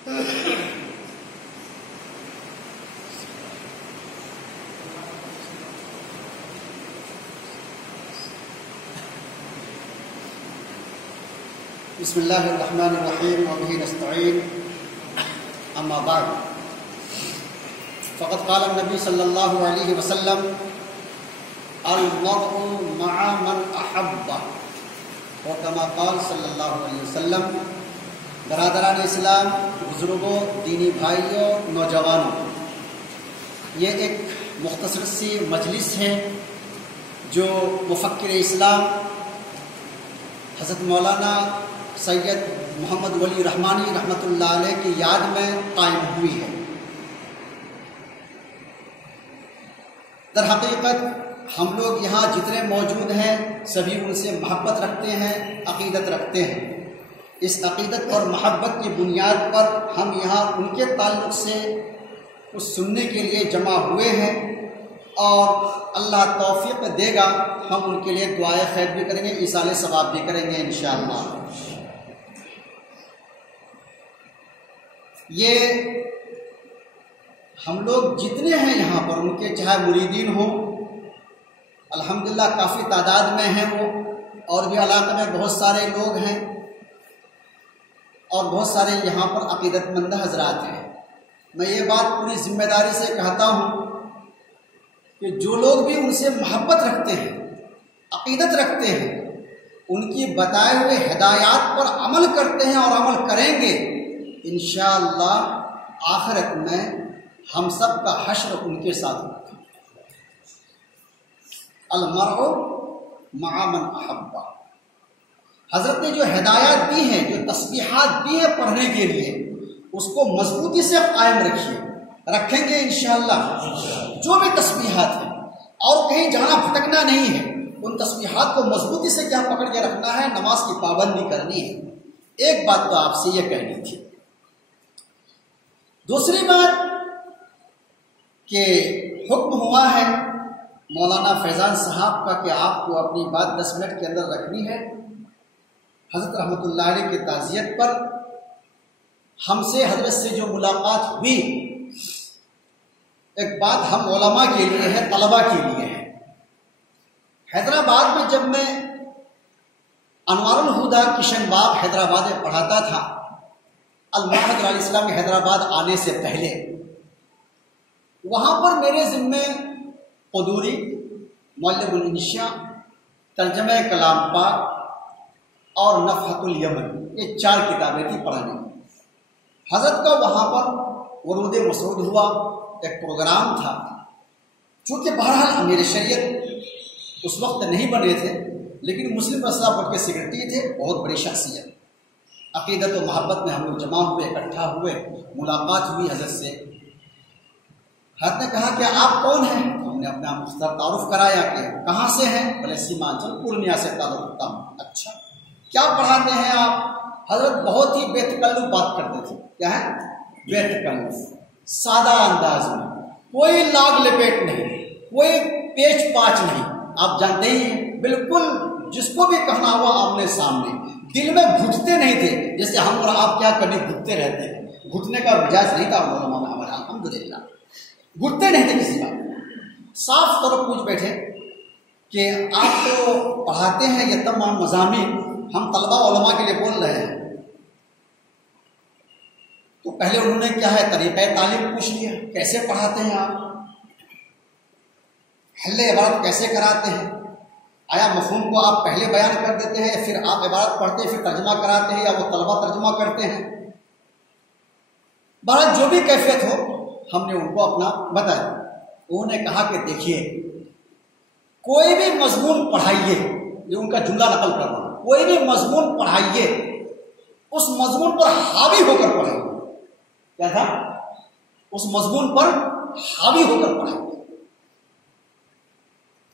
بسم اللہ الرحمن الرحیم وبہ نستعین اما بعد فقد قال النبی صلی اللہ علیہ وسلم المرء مع من احب وكما قال صلی اللہ علیہ وسلم۔ برادران اسلام، بزرگوں، دینی بھائیوں، نوجوانوں، یہ ایک مختصر سی مجلس ہے جو مفکر اسلام حضرت مولانا سید محمد ولی رحمانی رحمۃ اللہ علیہ کی یاد میں قائم ہوئی ہے۔ در حقیقت ہم لوگ یہاں جتنے موجود ہیں سبھی ان سے محبت رکھتے ہیں، عقیدت رکھتے ہیں۔ اس عقیدت اور محبت کی بنیاد پر ہم یہاں ان کے تعلق سے کچھ سننے کے لیے جمع ہوئے ہیں، اور اللہ توفیق دے گا ہم ان کے لیے دعائے خیر بھی کریں گے، ایصال ثواب بھی کریں گے انشاءاللہ۔ یہ ہم لوگ جتنے ہیں یہاں پر، ان کے چاہے مریدین ہوں، الحمدللہ کافی تعداد میں ہیں وہ، اور بھی علاقے میں بہت سارے لوگ ہیں، اور بہت سارے یہاں پر عقیدت مند حضرات ہیں۔ میں یہ بات پوری ذمہ داری سے کہتا ہوں کہ جو لوگ بھی ان سے محبت رکھتے ہیں، عقیدت رکھتے ہیں، ان کی بتائے ہوئے ہدایات پر عمل کرتے ہیں اور عمل کریں گے، انشاءاللہ آخرت میں ہم سب کا حشر ان کے ساتھ ہوگا۔ المرء مع من احب، حضرت نے جو ہدایات دی ہیں، جو تسبیحات دی ہیں پڑھنے کے لیے، اس کو مضبوطی سے قائم رکھیے، رکھیں گے انشاءاللہ۔ جو بھی تسبیحات ہیں، اور کہیں جانا بھٹکنا نہیں ہے، ان تسبیحات کو مضبوطی سے کیا پکڑ کے رکھنا ہے، نماز کی پابندی کرنی ہے۔ ایک بات تو آپ سے یہ کہنی تھی۔ دوسری بات کہ حکم ہوا ہے مولانا فیضان صاحب کا کہ آپ کو اپنی بات 10 منٹ کے اندر رکھنی ہے۔ حضرت رحمۃ اللہ علیہ کی تعزیت پر ہم سے حضرت سے جو ملاقات ہوئی، ایک بات ہم علماء کے لیے ہے، طلباء کے لیے ہے۔ حیدرآباد میں جب میں انوار الہدا کشن باغ حیدرآباد میں پڑھاتا تھا، المحمد علیہ السلام کے حیدرآباد آنے سے پہلے، وہاں پر میرے ذمے قدوری، معلم الانشاء، ترجمہ کلام پاک اور نفحۃ الیمن، یہ 4 کتابیں تھیں پڑھانے میں۔ حضرت کا وہاں پر ورود مسعود ہوا، ایک پروگرام تھا۔ چونکہ بہرحال امیر شریعت اس وقت نہیں بنے تھے، لیکن مسلم مسئلہ بورڈ کے سیکرٹری تھے، بہت بڑی شخصیت۔ عقیدت و محبت میں ہم لوگ جمع ہوئے، اکٹھا ہوئے، ملاقات ہوئی حضرت سے۔ حضرت نے کہا کہ آپ کون ہیں؟ ہم نے اپنا مختصر تعارف کرایا کہ کہاں سے ہیں؟ بولے سیمانچل پورنیہ سے تعلق رکھتا ہوں۔ اچھا، کیا پڑھاتے ہیں آپ؟ حضرت بہت ہی بے تکلف بات کرتے تھے۔ کیا ہے؟ بے تکلف، سادہ انداز میں، کوئی لاگ لپیٹ نہیں، کوئی پیچ پاچ نہیں۔ آپ جانتے ہی ہیں، بالکل جس کو بھی کہنا ہوا آمنے سامنے، دل میں گھٹتے نہیں تھے، جیسے ہم اور آپ کیا کبھی گھٹتے رہتے ہیں۔ گھٹنے کا مزاج نہیں تھا علماء میں ہمارا، الحمدللہ گھٹتے نہیں تھے کسی بات۔ صاف طور پوچھ بیٹھے کہ آپ تو پڑھاتے ہیں یہ تمام مضامین، ہم طلباء علماء کے لیے بول رہے ہیں، تو پہلے انہوں نے کیا ہے طریقہ تعلیم پوچھ لیا، کیسے پڑھاتے ہیں آپ، حل عبارت کیسے کراتے ہیں، آیا مفہوم کو آپ پہلے بیان کر دیتے ہیں، پھر آپ عبارت پڑھتے ہیں پھر ترجمہ کراتے ہیں، یا وہ طلبہ ترجمہ کرتے ہیں۔ بہرحال جو بھی کیفیت ہو ہم نے ان کو اپنا بتایا۔ انہوں نے کہا کہ دیکھیے، کوئی بھی مضمون پڑھائیے، یہ ان کا جملہ نقل کر رہا ہوں، کوئی بھی مضمون پڑھائیے، اس مضمون پر حاوی ہو کر پڑھائیے۔ کیا تھا؟ اس مضمون پر حاوی ہو کر پڑھائیے۔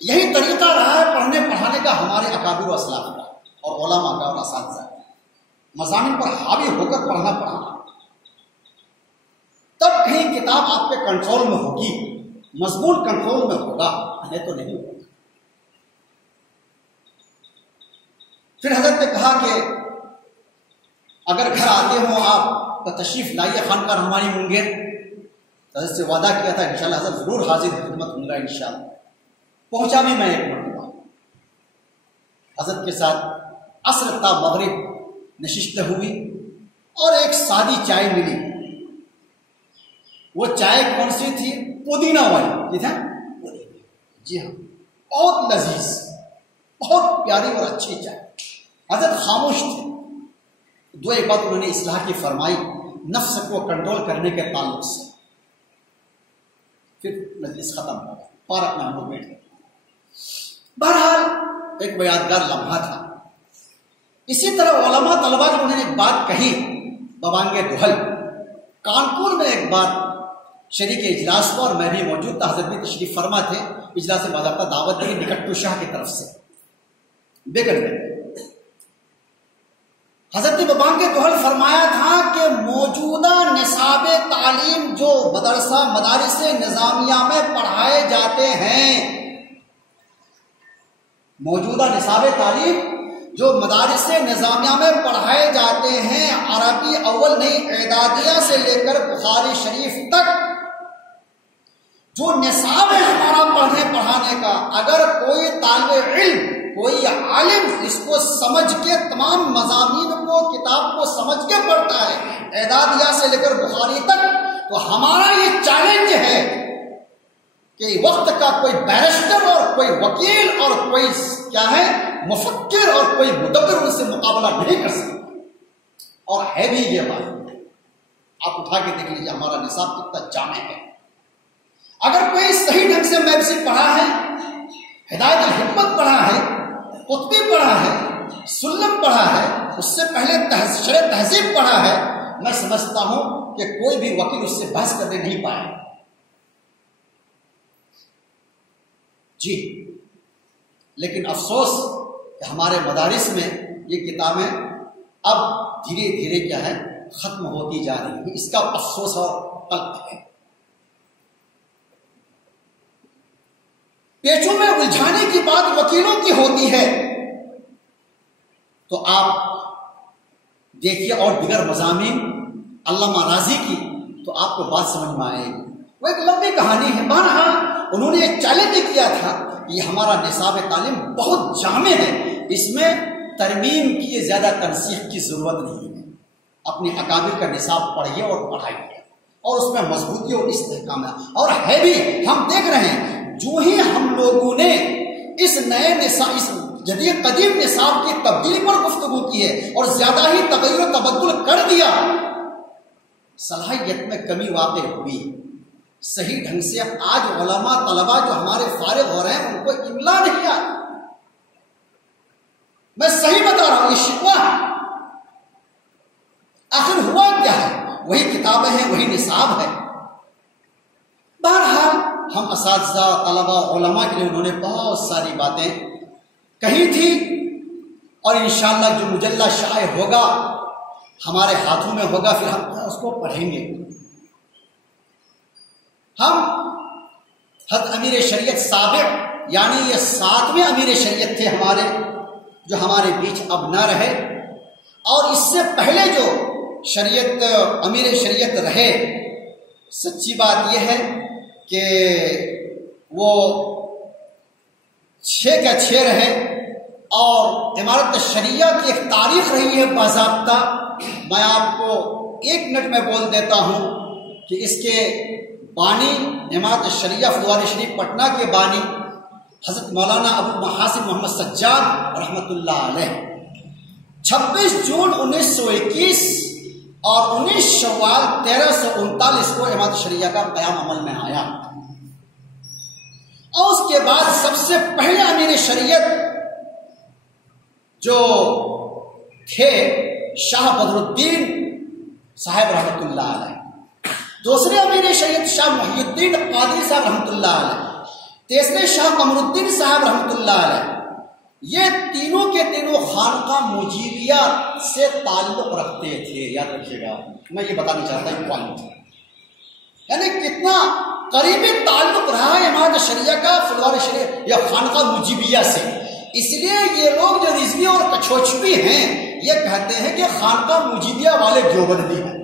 یہی طریقہ رہا ہے پڑھنے پڑھانے کا ہمارے اکابر و اسلاف کا اور علماء کا اور اساتذہ کا، مضامین پر حاوی ہو کر پڑھنا پڑھانا، تب کہیں کتاب آپ کے کنٹرول میں ہوگی، مضمون کنٹرول میں ہوگا، نہیں تو نہیں ہوگا۔ پھر حضرت نے کہا کہ اگر گھر آتے ہوں آپ تو تشریف لائیے خانقاہ رحمانی منگیر. حضرت سے وعدہ کیا تھا انشاءاللہ حضرت ضرور حاضر خدمت ہوں گا انشاءاللہ. پہنچا بھی میں ایک مرتبہ حضرت کے ساتھ عصر تا مغرب نشستیں ہوئی اور ایک سادی چائے ملی. وہ چائے کون سی تھی؟ پودینہ والی تھا. جی ہاں، بہت لذیذ، بہت پیاری اور اچھی چائے. حضرت خاموش تھے. دو ایک بات انہوں نے اصلاح کی فرمائی نفس کو کنٹرول کرنے کے تعلق سے. پھر مجلس ختم ہو گیا، پارک میں ہم لوگ بیٹھ گئے. بہرحال ایک یادگار لمحہ تھا. اسی طرح علماء طلباء جو انہوں نے ایک بات کہی ببانگ دہل کانپور میں ایک بار شریک اجلاس کو، اور میں بھی موجود تھا، حضرت بھی تشریف فرما تھے. اجلاس میں باضابطہ دعوت دی نکٹو شاہ کی طرف سے بگڑ گئے. حضرت ببانگ دہل فرمایا تھا کہ موجودہ نصاب تعلیم جو مدارس نظامیہ میں پڑھائے جاتے ہیں، موجودہ نصاب تعلیم جو مدارس نظامیہ میں پڑھائے جاتے ہیں، عربی اول نہیں اعدادیہ سے لے کر بخاری شریف تک جو نصاب ہے ہمارا پڑھانے کا، اگر کوئی طالب علم، کوئی عالم اس کو سمجھ کے تمام مضامین کو، کتاب کو سمجھ کے پڑھتا ہے اعدادیہ سے لے کر بخاری تک، تو ہمارا یہ چیلنج ہے کہ وقت کا کوئی بیرسٹر اور کوئی وکیل اور کوئی کیا ہے مفکر اور کوئی مدبر ان سے مقابلہ نہیں کر سکتا. اور ہے بھی یہ بات، آپ اٹھا کے دیکھ لیجیے ہمارا نصاب کتنا جامع ہے. اگر کوئی صحیح ڈھنگ سے میبسی پڑھا ہے، ہدایت الحکمت پڑھا ہے، قطبی پڑھا ہے، سلم پڑھا ہے، اس سے پہلے شرح تہذیب پڑھا ہے، میں سمجھتا ہوں کہ کوئی بھی وکیل اس سے بحث کرنے نہیں پائے. جی لیکن افسوس کہ ہمارے مدارس میں یہ کتابیں اب دھیرے دھیرے کیا ہے ختم ہوتی جا رہی ہیں. اس کا افسوس اور قلق ہے. پیچوں میں الجھانے کی بات وکیلوں کی ہوتی ہے تو آپ دیکھیے اور دیگر مضامین علامہ راضی کی تو آپ کو بات سمجھ میں آئے گی. وہ ایک لمبی کہانی ہے. بہرحال انہوں نے ایک چیلنج کیا تھا کہ یہ ہمارا نصاب تعلیم بہت جامع ہے، اس میں ترمیم کی زیادہ تنسیخ کی ضرورت نہیں ہے. اپنے اکابر کا نصاب پڑھیے اور پڑھائیے اور اس میں مضبوطی اور استحکام ہے. اور ہے بھی، ہم دیکھ رہے ہیں جو ہی ہم لوگوں نے اس نئے نصاب، اس جدید قدیم نصاب کی تبدیلی پر گفتگو کی ہے اور زیادہ ہی تغیر و تبدل کر دیا، صلاحیت میں کمی واقع ہوئی. صحیح ڈھنگ سے آج علماء طلباء جو ہمارے فارغ ہو رہے ہیں ان کو املا نہیں آتی. میں صحیح بتا رہا ہوں، یہ شکوہ ہے. آخر ہوا کیا ہے؟ وہی کتابیں ہیں، وہی نصاب ہے. بہرحال ہم اساتذہ، طلباء، علماء کے لیے انہوں نے بہت ساری باتیں کہی تھی اور انشاءاللہ جو مجلہ شائع ہوگا ہمارے ہاتھوں میں ہوگا، پھر ہم اس کو پڑھیں گے. ہم حضرت امیر شریعت سابق یعنی یہ 7ویں امیر شریعت تھے ہمارے، جو ہمارے بیچ اب نہ رہے، اور اس سے پہلے جو شریعت امیر شریعت رہے، سچی بات یہ ہے کہ وہ 6 کا 6 رہے اور امارت شریعہ کی ایک تاریخ رہی ہے باضابطہ. میں آپ کو 1 منٹ میں بول دیتا ہوں کہ اس کے بانی، امارت شریعہ فضوال شریف پٹنہ کے بانی حضرت مولانا ابو محاسن محمد سجاد رحمۃ اللہ علیہ 26 جون 1921 اور 19 شوال 1339 کو امارت شریعہ کا قیام عمل میں آیا. اور اس کے بعد سب سے پہلے امیر شریعت جو تھے شاہ بدر الدین صاحب رحمۃ اللہ علیہ، دوسرے امیر شریعت شاہ محی الدین قادری صاحب رحمۃ اللہ علیہ، تیسرے شاہ قمر الدین صاحب رحمۃ اللہ علیہ. یہ تینوں کے تینوں خانقاہ مجیبیہ سے تعلق رکھتے تھے. یاد رکھیے گا، میں یہ بتانا چاہتا ہوں پوائنٹ، یعنی کتنا قریبی تعلق رہا ہے امارت شریعہ کا فضوال شریعہ یا خانقاہ مجیبیہ سے. اس لیے یہ لوگ جو رضوی اور کچھوچوی ہیں یہ کہتے ہیں کہ خانقاہ مجیدیہ والے دیوبندی ہیں،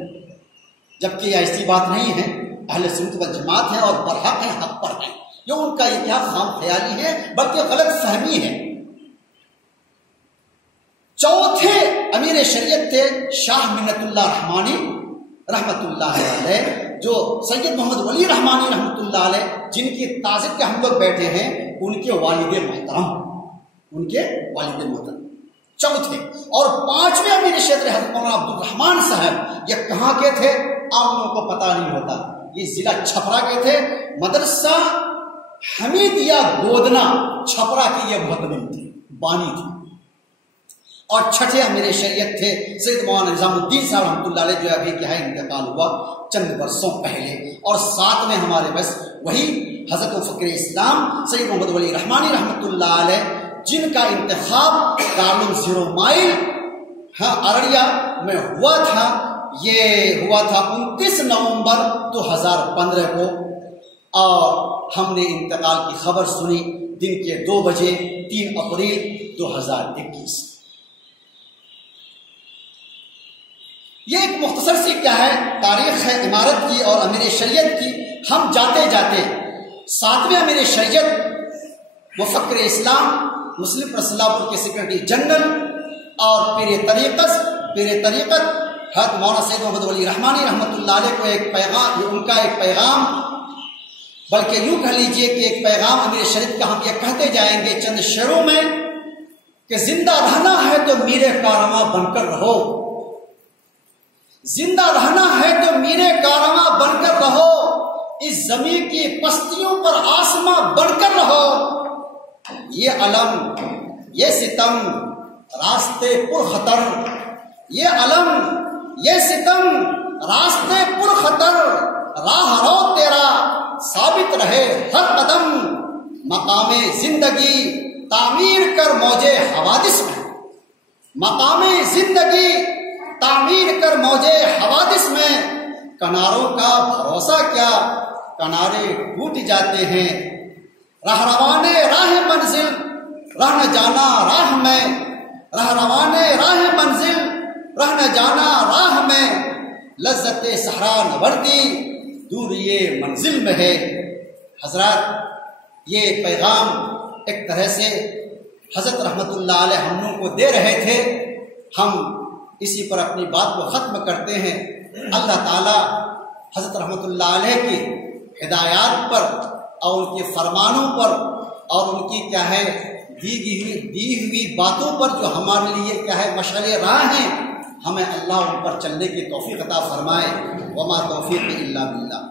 جبکہ ایسی بات نہیں ہے، اہل سنت والجماعت ہیں اور برحق ہیں، حق پر ہیں۔ جو ان کا یہ کیا خام خیالی ہے بلکہ غلط فہمی ہے۔ چوتھے امیر شریعت تھے شاہ منت اللہ رحمانی رحمت اللہ علیہ، جو سید محمد ولی رحمانی رحمت اللہ علیہ، جن کی تعزیت کے ہم لوگ بیٹھے ہیں، ان کے والد محترم چوتھے۔ اور پانچویں امیر شریعت حضرت مولانا عبد الرحمان صاحب، یہ کہاں کے تھے عام لوگوں کو پتہ نہیں ہوتا، یہ ضلع چھپرا کے تھے، مدرسہ حمیدیہ گودنا چھپرا کی یہ محتمم تھی، بانی تھی۔ اور چھٹے امیر شریعت تھے سید مولانا نظام الدین صاحب رحمۃ اللہ علیہ، جو ابھی کیا ہے انتقال ہوا چند برسوں پہلے۔ اور ساتھ میں ہمارے بس وہی حضرت و فقر اسلام سید محمد ولی رحمانی رحمۃ اللہ علیہ، جن کا انتخاب دارالعلوم زیرو مائل ارڑیا میں ہوا تھا۔ یہ ہوا تھا 29 نومبر 2015 کو، اور ہم نے انتقال کی خبر سنی دن کے 2 بجے 3 اپریل 2021۔ یہ ایک مختصر سی کیا ہے تاریخ ہے عمارت کی اور امیر شریعت کی۔ ہم جاتے جاتے 7ویں امیر شریعت مفکر اسلام مسلم پرسلہ پور کے سیکرٹری جنرل اور پیر طریقت حضرت مولانا سید محمد ولی رحمانی رحمۃ اللہ علیہ کو ایک پیغام، ان کا ایک پیغام، بلکہ یوں کہہ لیجئے کہ ایک پیغام امیر شریعت کا ہم یہ کہتے جائیں گے چند شعروں میں کہ زندہ رہنا ہے تو میرے کارواں بن کر رہو، زندہ رہنا ہے تو میرے کارواں بن کر رہو، اس زمین کی پستیوں پر آسماں بن کر رہو، یہ علم یہ ستم راستے پر خطر، یہ علم یہ ستم راستے پر خطر، راہ رو تیرا ثابت رہے ہر قدم، مقام زندگی تعمیر کر موجے حوادث میں، مقام زندگی تعمیر کر موجے حوادث میں، کناروں کا بھروسہ کیا کنارے ٹوٹ جاتے ہیں، رہنوانے راہ منزل رہ نہ جانا راہ میں، رہنوانے راہ منزل رہ نہ جانا راہ میں، لذت صحرا نوردی دور یہ منزل میں ہے۔ حضرات یہ پیغام ایک طرح سے حضرت رحمت اللہ علیہ ہم لوگوں کو دے رہے تھے، ہم اسی پر اپنی بات کو ختم کرتے ہیں۔ اللہ تعالی حضرت رحمت اللہ علیہ کی ہدایات پر اور ان کے فرمانوں پر اور ان کی کیا ہے دی ہوئی باتوں پر جو ہمارے لیے کیا ہے مشعل راہ ہیں، ہمیں اللہ ان پر چلنے کی توفیق عطا فرمائے۔ وما توفیق الا باللہ۔